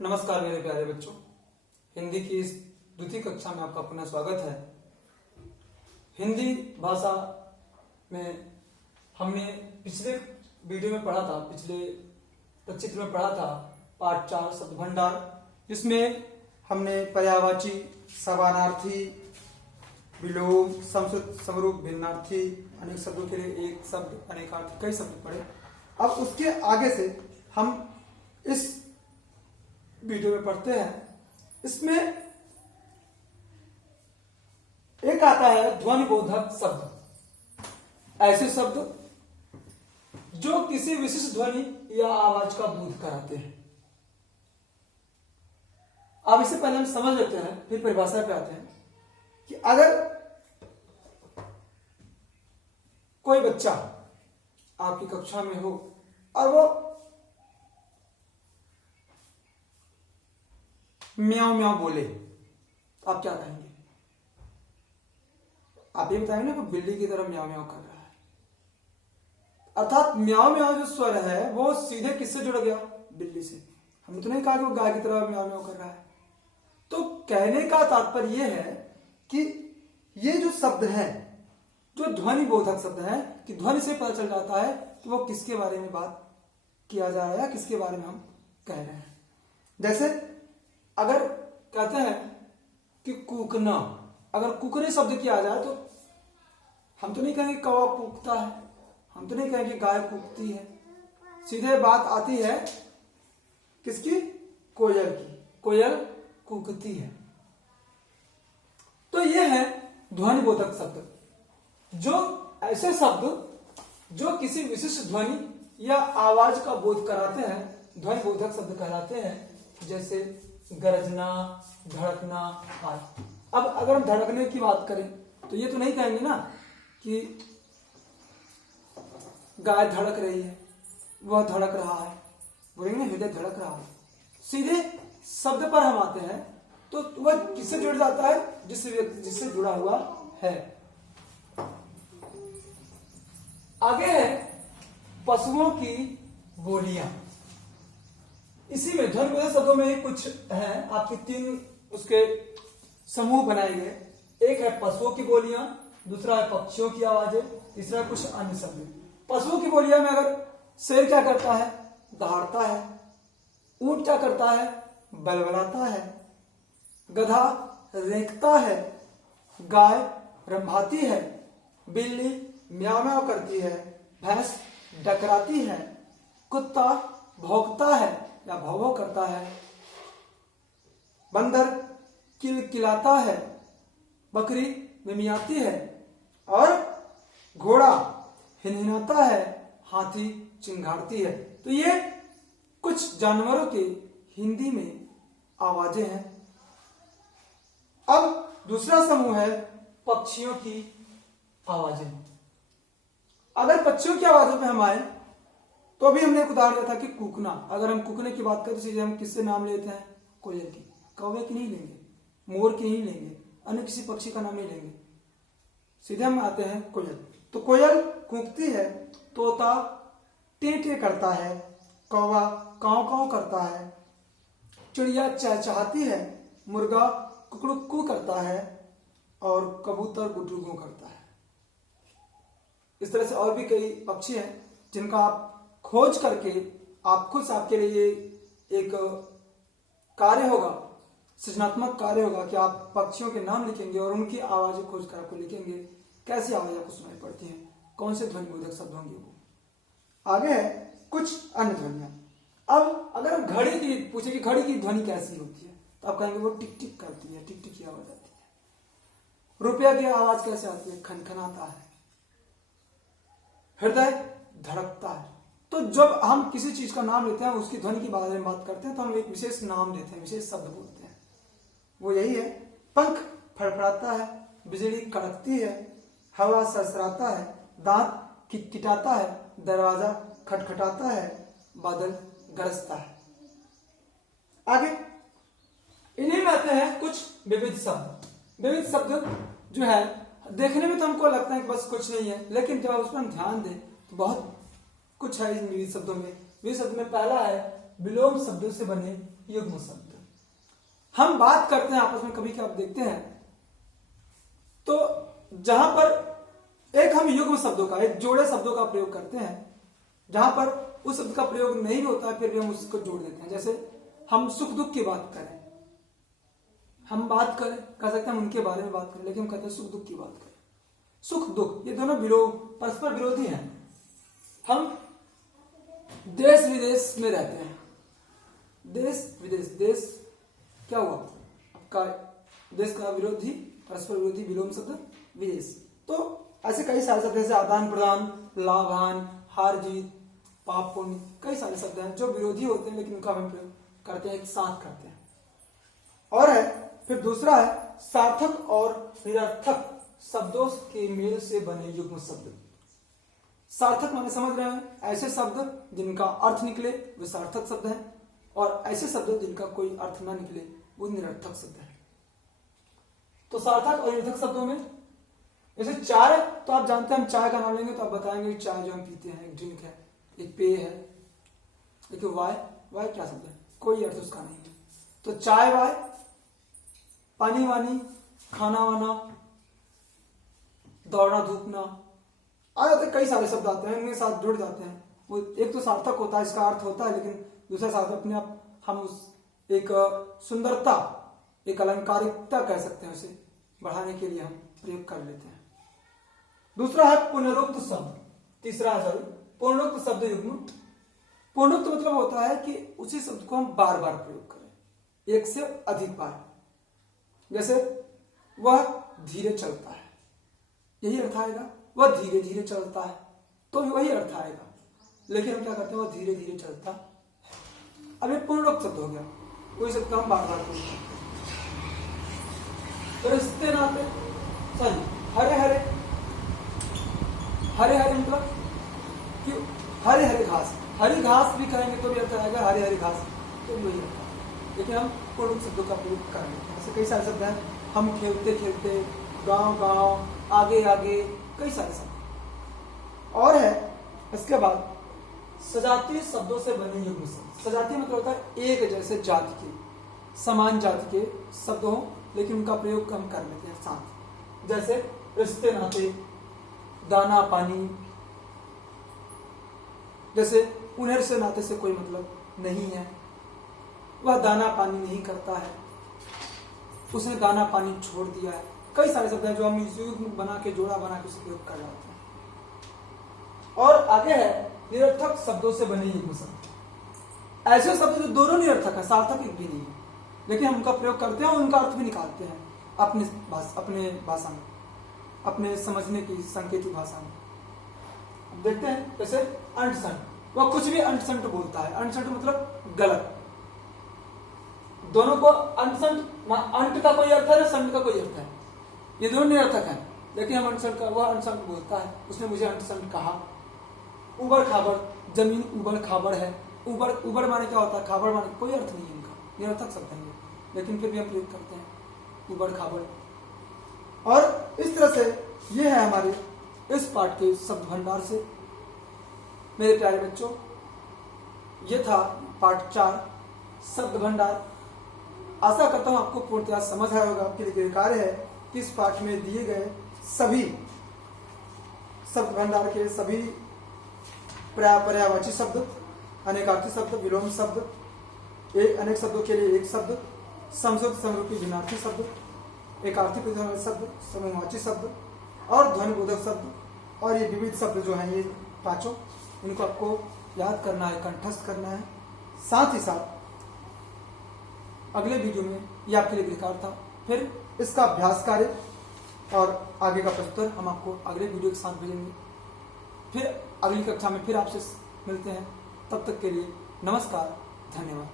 नमस्कार मेरे प्यारे बच्चों, हिंदी की इस द्वितीय कक्षा में आपका पुनः स्वागत है। हिंदी भाषा में हमने पिछले वीडियो में पढ़ा था, पिछले तत्चित्र में पढ़ा था पाठ 4 शब्द भंडार, जिसमें हमने पर्यायवाची, समानार्थी, विलोम, समश्रुत, समरूप, भिन्नार्थी, अनेक शब्दों के लिए एक शब्द, अनेकार्थी, कई शब्द पढ़े। अब उसके आगे से हम इस वीडियो में पढ़ते हैं। इसमें एक आता है ध्वनिबोधक शब्द, ऐसे शब्द जो किसी विशिष्ट ध्वनि या आवाज का बोध कराते हैं। अब इससे पहले हम समझ लेते हैं, फिर परिभाषा पे आते हैं कि अगर कोई बच्चा आपकी कक्षा में हो और वो म्याऊं म्याऊं बोले, तो आप क्या कहेंगे? आप ये बताएंगे ना कि बिल्ली की तरह म्याऊं म्याऊं कर रहा है। अर्थात म्याऊं म्याऊं जो स्वर है वो सीधे किससे जुड़ गया? बिल्ली से। हमने तो नहीं कहा कि वो गाय की तरह म्याऊं म्याऊं कर रहा है। तो कहने का तात्पर्य यह है कि ये जो शब्द है, जो ध्वनि बोधक शब्द है, कि ध्वनि से पता चल जाता है कि वो किसके बारे में बात किया जा रहा है, किसके बारे में हम कह रहे हैं। जैसे अगर कहते हैं कि कूकना, अगर कुकने शब्द किया जाए तो हम तो नहीं कहेंगे कौवा कूकता है, हम तो नहीं कहेंगे गाय कूकती है। सीधे बात आती है किसकी? कोयल की। कोयल कूकती है। तो यह है ध्वनिबोधक शब्द, जो ऐसे शब्द जो किसी विशिष्ट ध्वनि या आवाज का बोध कराते हैं, ध्वनिबोधक शब्द कहलाते हैं। जैसे गरजना, धड़कना आदि। अब अगर हम धड़कने की बात करें तो ये तो नहीं कहेंगे ना कि गाय धड़क रही है, वह धड़क रहा है, बोलेंगे ना हृदय धड़क रहा है। सीधे शब्द पर हम आते हैं तो वह किससे जुड़ जाता है? जिससे जुड़ा हुआ है। आगे है पशुओं की बोलियां। इसी में ध्वनिबोधक शब्दों में कुछ हैं, आपके 3 उसके समूह बनाए गए। एक है पशुओं की बोलियां, दूसरा है पक्षियों की आवाजें, तीसरा कुछ अन्य शब्द। पशुओं की बोलियां में अगर शेर क्या करता है? दहाड़ता है। ऊंट क्या करता है? बलबलाता है। गधा रेंकता है। गाय रंभाती है। बिल्ली म्याऊं म्याऊं करती है। भैंस डकराती है। कुत्ता भौंकता है या भौ भौ करता है। बंदर किलकिलाता है। बकरी मिमियाती है और घोड़ा हिनहिनाता है। हाथी चिंघाड़ती है। तो ये कुछ जानवरों के हिंदी में आवाजें हैं। अब दूसरा समूह है पक्षियों की आवाजें। अगर पक्षियों की आवाजों पे हम आए तो अभी हमने एक उदाहरण दिया था कि कूकना। अगर हम कूकने की बात करें तो सीधे हम किससे नाम लेते हैं? कोयल की। कौवे की नहीं लेंगे, मोर की नहीं लेंगे, अन्य किसी पक्षी का नाम नहीं लेंगे। सीधे हम आते हैं कोयल। तो कोयल कूकती है, तोता टे टे करता है, कौवा काव काव करता है, चिड़िया चहचहाती है, मुर्गा कुकड़ुक्कू करता है और कबूतर गुटुगू करता है। इस तरह से और भी कई पक्षी हैं जिनका आप खोज करके आप खुद से, आपके लिए एक कार्य होगा, सृजनात्मक कार्य होगा कि आप पक्षियों के नाम लिखेंगे और उनकी आवाजें खोज कर आपको लिखेंगे, कैसी आवाज आपको सुनाई पड़ती हैं, कौन से ध्वनिबोधक शब्द होंगे वो। आगे है कुछ अन्य ध्वनियां। अब अगर हम घड़ी की पूछे कि घड़ी की ध्वनि कैसी होती है, तो आप कहेंगे वो टिक टिक करती है, टिक टिक की आवाज आती है। रुपया की आवाज कैसे आती है? खनखनाता है। हृदय धड़कता है। तो जब हम किसी चीज का नाम लेते हैं, उसकी ध्वनि के बारे में बात करते हैं, तो हम एक विशेष नाम देते हैं, विशेष शब्द बोलते हैं। वो यही है। पंख फड़फड़ाता है, बिजली कड़कती है, हवा सरसराता है, दांत किटकिटाता है, दरवाजा खटखटाता है, बादल गरजता है। आगे इन्हीं में आते हैं कुछ विविध शब्द। विविध शब्द जो है देखने में तो हमको लगता है कि बस कुछ नहीं है, लेकिन जब उस पर हम ध्यान दें तो बहुत कुछ है इन विविध शब्दों में। विविध शब्द में पहला है विलोम शब्दों से बने युग्म शब्द। हम बात करते हैं आपस में, कभी कभी आप देखते हैं तो जहां पर एक हम युग्म शब्दों का, एक जोड़े शब्दों का प्रयोग करते हैं, जहां पर उस शब्द का प्रयोग नहीं भी होता है फिर भी हम उसको जोड़ देते हैं। जैसे हम सुख दुख की बात करें, हम बात करें कर सकते हैं, हम उनके बारे में बात करें, लेकिन हम कहते हैं सुख दुख की बात करें। सुख दुख ये दोनों परस्पर विरोधी हैं। हम देश विदेश में रहते हैं, देश विदेश, देश क्या हुआ आपका, देश का विरोधी, परस्पर विरोधी विलोम शब्द विदेश। तो ऐसे कई सारे शब्द जैसे आदान प्रदान, लाभान, हार जीत, पाप पुण्य, कई सारे शब्द हैं जो विरोधी होते हैं लेकिन उनका हम प्रयोग करते हैं, एक साथ करते हैं। और है फिर दूसरा है सार्थक और निरर्थक शब्दों के मेल से बने युग्म शब्द। सार्थक माने समझ रहे हैं, ऐसे शब्द जिनका अर्थ निकले वे सार्थक शब्द हैं, और ऐसे शब्द जिनका कोई अर्थ ना निकले वो निरर्थक शब्द है। तो सार्थक और निरर्थक शब्दों में जैसे चाय, तो आप जानते हैं हम चाय का नाम लेंगे तो आप बताएंगे कि चाय जो हम पीते हैं एक ड्रिंक है, एक पेय है। लेकिन वाय, वाय क्या शब्द है, कोई अर्थ उसका नहीं है। तो चाय वाय, पानी वानी, खाना वाना, दौड़ना धूपना, आ जाते कई सारे शब्द आते हैं, इनके साथ जुड़ जाते हैं। वो एक तो सार्थक होता है, इसका अर्थ होता है, लेकिन दूसरा सार्थक अपने आप हम उस एक सुंदरता, एक अलंकारिकता कह सकते हैं, उसे बढ़ाने के लिए हम प्रयोग कर लेते हैं। दूसरा है पुनरुक्त शब्द, तीसरा है पुनरुक्त शब्द युग्म। पुनरुक्त मतलब होता है कि उसी शब्द को हम बार बार प्रयोग करें, एक से अधिक बार। जैसे वह धीरे चलता है, यही अर्थ आएगा। वह धीरे धीरे चलता है, तो वही अर्थ आएगा, लेकिन हम क्या करते हैं, वह धीरे धीरे चलता है। अब ये पुनरुक्त शब्द हो गया, कोई शब्द हम बार बार प्रयोग करते हैं। तो रिश्ते नाते, सॉरी, हरे हरे, हरे हरे मतलब कि हरे हरे घास, हरी घास भी कहेंगे तो भी अर्थ आएगा, हरे हरे घास तो भी वही अर्थ आएगा, लेकिन हम पुनरुक्त शब्दों का प्रयोग कर लेते हैं। ऐसे कई सारे शब्द हैं, हम खेलते खेलते, गांव गांव, आगे आगे, कई सारे शब्द। और है इसके बाद सजातीय शब्दों से बने युग्म शब्द। सजातीय मतलब होता है एक जैसे जाति के, समान जाति के शब्द हो, लेकिन उनका प्रयोग हम कर लेते हैं साथ। जैसे रिश्ते नाते, दाना पानी, जैसे उन्हें से नाते से कोई मतलब नहीं है, वह दाना पानी नहीं करता है, उसने दाना पानी छोड़ दिया है। कई सारे शब्द हैं जो हम युग्म बना के, जोड़ा बना के उसे प्रयोग कर जाते हैं। और आगे है निरर्थक शब्दों से बने युग्म शब्द। ऐसे शब्द जो दोनों निरर्थक है, सार्थक एक भी नहीं है, लेकिन हम उनका प्रयोग करते हैं और उनका अर्थ भी निकालते हैं अपने भाषा में, अपने समझने की सांकेतिक भाषा में। देखते हैं जैसे अंट संट, वह कुछ भी अंट संट बोलता है। अंट संट मतलब गलत, दोनों को अंट संट, अंट का कोई अर्थ है ना संट का कोई अर्थ है, ये दोनों निरर्थक हैं, लेकिन हम अंट संट का, वह अंट संट बोलता है, उसने मुझे अंट संट कहा। उबड़ खाबड़, जमीन उबड़ खाबड़ है, उबड़ उबड़ माने क्या होता है, खाबड़ माने कोई अर्थ नहीं है इनका, निरर्थक शब्द है, लेकिन फिर भी हम प्रयोग करते हैं उबड़ खाबड़। और इस तरह से ये है हमारे इस पाठ के शब्द भंडार से। मेरे प्यारे बच्चों, ये था पाठ 4 शब्द भंडार। आशा करता हूं आपको पूर्णतः समझ आया होगा। आपके लिए कार्य है कि इस पाठ में दिए गए सभी शब्द भंडार के सभी पर्यायवाची शब्द, अनेकार्थी शब्द, विलोम शब्द, अनेक शब्दों के लिए एक शब्द, समशब्द समरूपी भिन्नार्थी शब्द, एकार्थी प्रतिनिधि शब्द, समूहवाची शब्द और ध्वनिबोधक शब्द, और ये विविध शब्द जो हैं ये 5, इनको आपको याद करना है, कंठस्थ करना है। साथ ही साथ अगले वीडियो में ये आपके लिए बेकार था, फिर इसका अभ्यास कार्य और आगे का प्रश्नोत्तर हम आपको अगले वीडियो के साथ भेजेंगे। फिर अगली कक्षा में फिर आपसे मिलते हैं, तब तक के लिए नमस्कार, धन्यवाद।